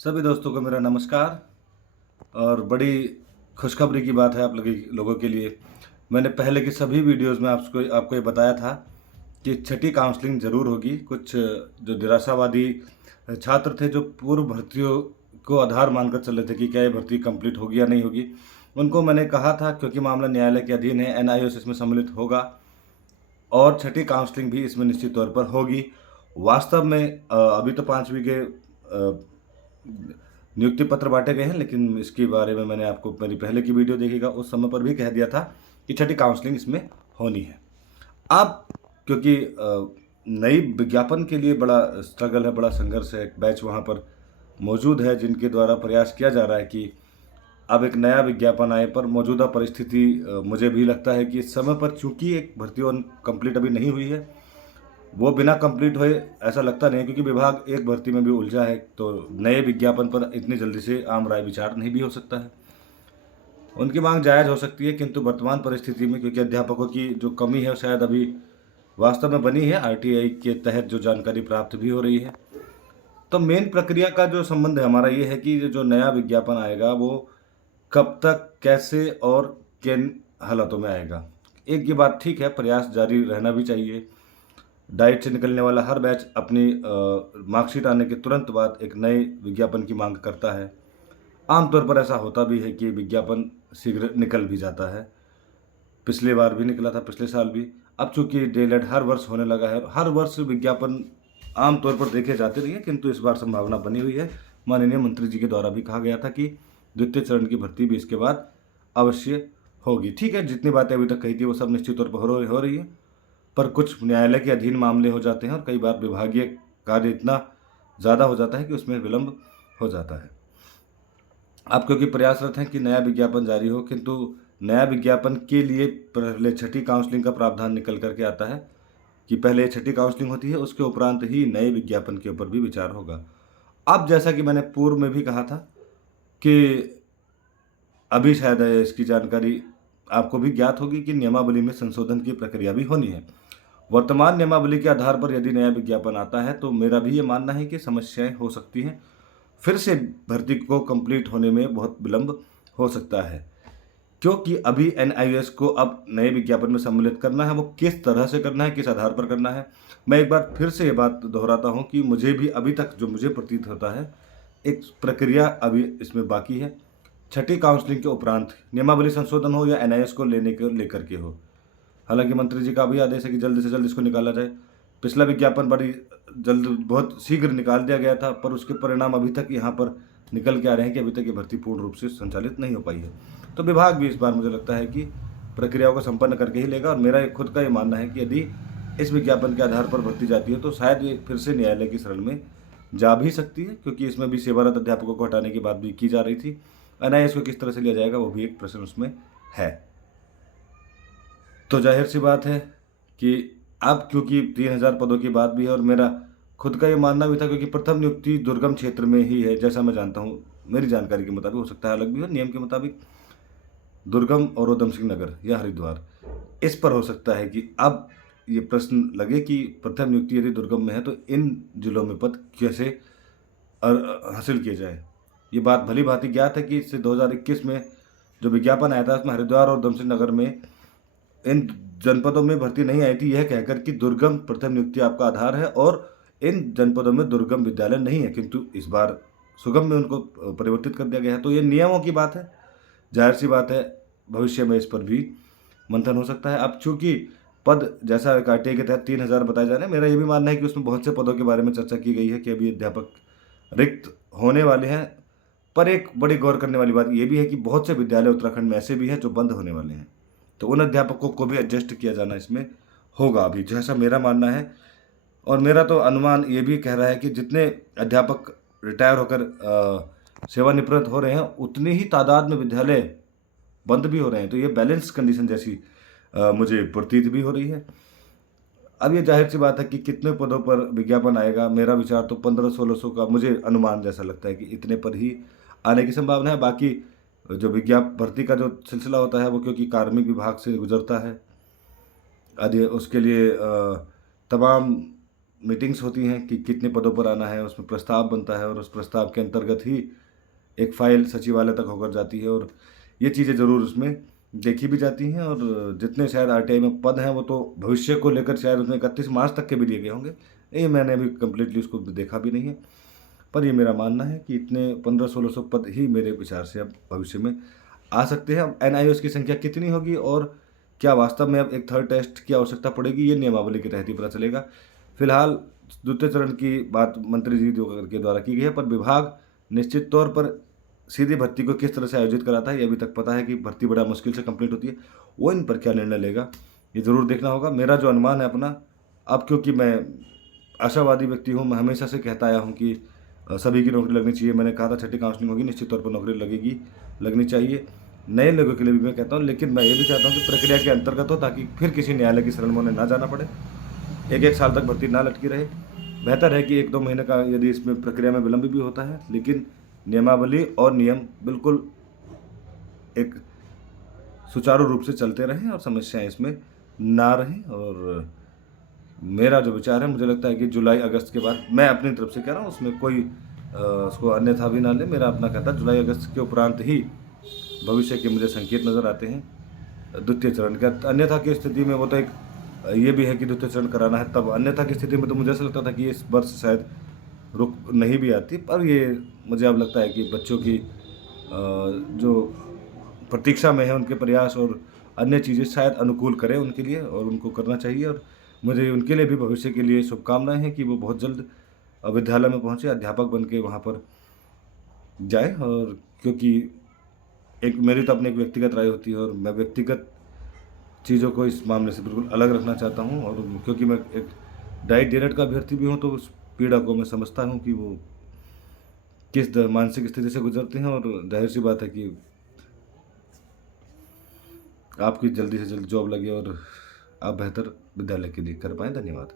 सभी दोस्तों को मेरा नमस्कार। और बड़ी खुशखबरी की बात है आप लोगों के लिए। मैंने पहले की सभी वीडियोस में आपको ये बताया था कि छठी काउंसलिंग ज़रूर होगी। कुछ जो निराशावादी छात्र थे, जो पूर्व भर्तियों को आधार मानकर चल रहे थे कि क्या ये भर्ती कंप्लीट होगी या नहीं होगी, उनको मैंने कहा था, क्योंकि मामला न्यायालय के अधीन है, एनआईओएस इसमें सम्मिलित होगा और छठी काउंसलिंग भी इसमें निश्चित तौर पर होगी। वास्तव में अभी तो 5वीं के नियुक्ति पत्र बांटे गए हैं, लेकिन इसके बारे में मैंने आपको मेरी पहले की वीडियो देखिएगा, उस समय पर भी कह दिया था कि छठी काउंसलिंग इसमें होनी है। अब क्योंकि नई विज्ञापन के लिए बड़ा स्ट्रगल है, बड़ा संघर्ष है, एक बैच वहाँ पर मौजूद है जिनके द्वारा प्रयास किया जा रहा है कि अब एक नया विज्ञापन आए, पर मौजूदा परिस्थिति मुझे भी लगता है कि इस समय पर चूंकि एक भर्ती कंप्लीट अभी नहीं हुई है, वो बिना कंप्लीट हुए ऐसा लगता नहीं, क्योंकि विभाग एक भर्ती में भी उलझा है, तो नए विज्ञापन पर इतनी जल्दी से आम राय विचार नहीं भी हो सकता है। उनकी मांग जायज़ हो सकती है, किंतु वर्तमान परिस्थिति में क्योंकि अध्यापकों की जो कमी है शायद अभी वास्तव में बनी है, आरटीआई के तहत जो जानकारी प्राप्त भी हो रही है, तो मेन प्रक्रिया का जो संबंध है हमारा ये है कि जो नया विज्ञापन आएगा वो कब तक, कैसे और किन हालातों में आएगा। एक ये बात ठीक है, प्रयास जारी रहना भी चाहिए। डाइट से निकलने वाला हर बैच अपनी मार्कशीट आने के तुरंत बाद एक नए विज्ञापन की मांग करता है। आमतौर पर ऐसा होता भी है कि विज्ञापन शीघ्र निकल भी जाता है। पिछली बार भी निकला था, पिछले साल भी। अब चूंकि डीएलएड हर वर्ष होने लगा है, हर वर्ष विज्ञापन आमतौर पर देखे जाते रही है, किंतु इस बार संभावना बनी हुई है। माननीय मंत्री जी के द्वारा भी कहा गया था कि द्वितीय चरण की भर्ती भी इसके बाद अवश्य होगी। ठीक है, जितनी बातें अभी तक कही थी वो सब निश्चित तौर पर हो रही है, पर कुछ न्यायालय के अधीन मामले हो जाते हैं और कई बार विभागीय कार्य इतना ज़्यादा हो जाता है कि उसमें विलंब हो जाता है। आप क्योंकि प्रयासरत हैं कि नया विज्ञापन जारी हो, किंतु नया विज्ञापन के लिए पहले छठी काउंसलिंग का प्रावधान निकल करके आता है कि पहले छठी काउंसलिंग होती है, उसके उपरांत ही नए विज्ञापन के ऊपर भी विचार होगा। अब जैसा कि मैंने पूर्व में भी कहा था कि अभी शायद इसकी जानकारी आपको भी ज्ञात होगी कि नियमावली में संशोधन की प्रक्रिया भी होनी है। वर्तमान नियमावली के आधार पर यदि नया विज्ञापन आता है तो मेरा भी ये मानना है कि समस्याएं हो सकती हैं, फिर से भर्ती को कंप्लीट होने में बहुत विलंब हो सकता है, क्योंकि अभी एनआईओएस को अब नए विज्ञापन में सम्मिलित करना है। वो किस तरह से करना है, किस आधार पर करना है, मैं एक बार फिर से ये बात दोहराता हूँ कि मुझे भी अभी तक जो मुझे प्रतीत होता है, एक प्रक्रिया अभी इसमें बाकी है। छठी काउंसलिंग के उपरांत नियमावली संशोधन हो या एनआईओएस को लेकर के हो। हालांकि मंत्री जी का भी आदेश है कि जल्द से जल्द इसको निकाला जाए। पिछला विज्ञापन बड़ी जल्द, बहुत शीघ्र निकाल दिया गया था, पर उसके परिणाम अभी तक यहाँ पर निकल के आ रहे हैं कि अभी तक ये भर्ती पूर्ण रूप से संचालित नहीं हो पाई है। तो विभाग भी इस बार मुझे लगता है कि प्रक्रियाओं को संपन्न करके ही लेगा, और मेरा खुद का ये मानना है कि यदि इस विज्ञापन के आधार पर भर्ती जाती है तो शायद ये फिर से न्यायालय की शरण में जा भी सकती है, क्योंकि इसमें भी सेवारत अध्यापकों को हटाने की बात भी की जा रही थी। एनआईएएस को किस तरह से लिया जाएगा वो भी एक प्रश्न उसमें है। तो जाहिर सी बात है कि अब क्योंकि 3000 पदों की बात भी है, और मेरा खुद का ये मानना भी था, क्योंकि प्रथम नियुक्ति दुर्गम क्षेत्र में ही है, जैसा मैं जानता हूँ, मेरी जानकारी के मुताबिक, हो सकता है अलग भी हो, नियम के मुताबिक दुर्गम और उधम सिंह नगर या हरिद्वार, इस पर हो सकता है कि अब ये प्रश्न लगे कि प्रथम नियुक्ति यदि दुर्गम में है तो इन जिलों में पद कैसे हासिल किए जाए। ये बात भली भांति ज्ञात है कि इससे 2021 में जो विज्ञापन आया था उसमें हरिद्वार और उधम सिंह नगर में इन जनपदों में भर्ती नहीं आई थी, यह कहकर कि दुर्गम प्रथम नियुक्ति आपका आधार है और इन जनपदों में दुर्गम विद्यालय नहीं है, किंतु इस बार सुगम में उनको परिवर्तित कर दिया गया है। तो ये नियमों की बात है, जाहिर सी बात है भविष्य में इस पर भी मंथन हो सकता है। अब चूंकि पद जैसा आरटीआई के तहत 3000 बताए जा रहे हैं, मेरा ये भी मानना है कि उसमें बहुत से पदों के बारे में चर्चा की गई है कि अभी अध्यापक रिक्त होने वाले हैं, पर एक बड़ी गौर करने वाली बात यह भी है कि बहुत से विद्यालय उत्तराखंड में ऐसे भी हैं जो बंद होने वाले हैं, तो उन अध्यापकों को भी एडजस्ट किया जाना इसमें होगा अभी, जैसा मेरा मानना है। और मेरा तो अनुमान ये भी कह रहा है कि जितने अध्यापक रिटायर होकर सेवानिवृत्त हो रहे हैं, उतनी ही तादाद में विद्यालय बंद भी हो रहे हैं, तो ये बैलेंस कंडीशन जैसी मुझे प्रतीत भी हो रही है। अब ये जाहिर सी बात है कि कितने पदों पर विज्ञापन आएगा, मेरा विचार तो 1500-1600 का मुझे अनुमान जैसा लगता है कि इतने पर ही आने की संभावना है। बाकी जो भर्ती का जो सिलसिला होता है वो क्योंकि कार्मिक विभाग से गुजरता है, यदि उसके लिए तमाम मीटिंग्स होती हैं कि कितने पदों पर आना है, उसमें प्रस्ताव बनता है और उस प्रस्ताव के अंतर्गत ही एक फ़ाइल सचिवालय तक होकर जाती है और ये चीज़ें ज़रूर उसमें देखी भी जाती हैं। और जितने शायद आरटीआई में पद हैं वो तो भविष्य को लेकर शायद उसमें 31 मार्च तक के भी दिए गए होंगे। ये मैंने अभी कंप्लीटली उसको देखा भी नहीं है, पर ये मेरा मानना है कि इतने 1500-1600 पद ही मेरे विचार से अब भविष्य में आ सकते हैं। अब एनआईओएस की संख्या कितनी होगी और क्या वास्तव में अब एक थर्ड टेस्ट की आवश्यकता पड़ेगी, ये नियमावली के तहत ही पता चलेगा। फिलहाल द्वितीय चरण की बात मंत्री जी के द्वारा की गई है, पर विभाग निश्चित तौर पर सीधी भर्ती को किस तरह से आयोजित कराता है, ये अभी तक पता है कि भर्ती बड़ा मुश्किल से कंप्लीट होती है। वो इन पर क्या निर्णय लेगा, ये ज़रूर देखना होगा। मेरा जो अनुमान है अपना, अब क्योंकि मैं आशावादी व्यक्ति हूँ, मैं हमेशा से कहता आया हूँ कि सभी की नौकरी लगनी चाहिए। मैंने कहा था छठी काउंसलिंग होगी, निश्चित तौर पर नौकरी लगनी चाहिए। नए लोगों के लिए भी मैं कहता हूँ, लेकिन मैं ये भी चाहता हूँ कि प्रक्रिया के अंतर्गत हो, ताकि फिर किसी न्यायालय की शरण में उन्हें ना जाना पड़े, एक साल तक भर्ती ना लटकी रहे। बेहतर है कि 1-2 महीने का यदि इसमें प्रक्रिया में विलंब भी होता है, लेकिन नियमावली और नियम बिल्कुल एक सुचारू रूप से चलते रहें और समस्याएं इसमें ना रहें। और मेरा जो विचार है, मुझे लगता है कि जुलाई अगस्त के बाद, मैं अपनी तरफ से कह रहा हूँ, उसमें कोई उसको अन्यथा भी ना ले। मेरा अपना कहता है जुलाई अगस्त के उपरांत ही भविष्य के मुझे संकेत नज़र आते हैं द्वितीय चरण का। अन्यथा की स्थिति में वो तो एक ये भी है कि द्वितीय चरण कराना है तब, अन्यथा की स्थिति में तो मुझे ऐसा लगता था कि इस वर्ष शायद रुक नहीं भी आती। पर ये मुझे अब लगता है कि बच्चों की जो प्रतीक्षा में है, उनके प्रयास और अन्य चीज़ें शायद अनुकूल करें उनके लिए, और उनको करना चाहिए। और मुझे उनके लिए भी भविष्य के लिए शुभकामनाएं हैं कि वो बहुत जल्द विद्यालय में पहुँचे, अध्यापक बन के वहाँ पर जाए। और क्योंकि एक मेरी तो अपनी एक व्यक्तिगत राय होती है, और मैं व्यक्तिगत चीज़ों को इस मामले से बिल्कुल अलग रखना चाहता हूँ। और क्योंकि मैं एक डाइट डीएलएड का अभ्यर्थी भी हूँ, तो उस पीड़ा को मैं समझता हूँ कि वो किस मानसिक स्थिति से गुजरते हैं। और जाहिर सी बात है कि आपकी जल्दी से जल्द जॉब लगे और आप बेहतर विद्यालय के लिए कर पाएँ। धन्यवाद।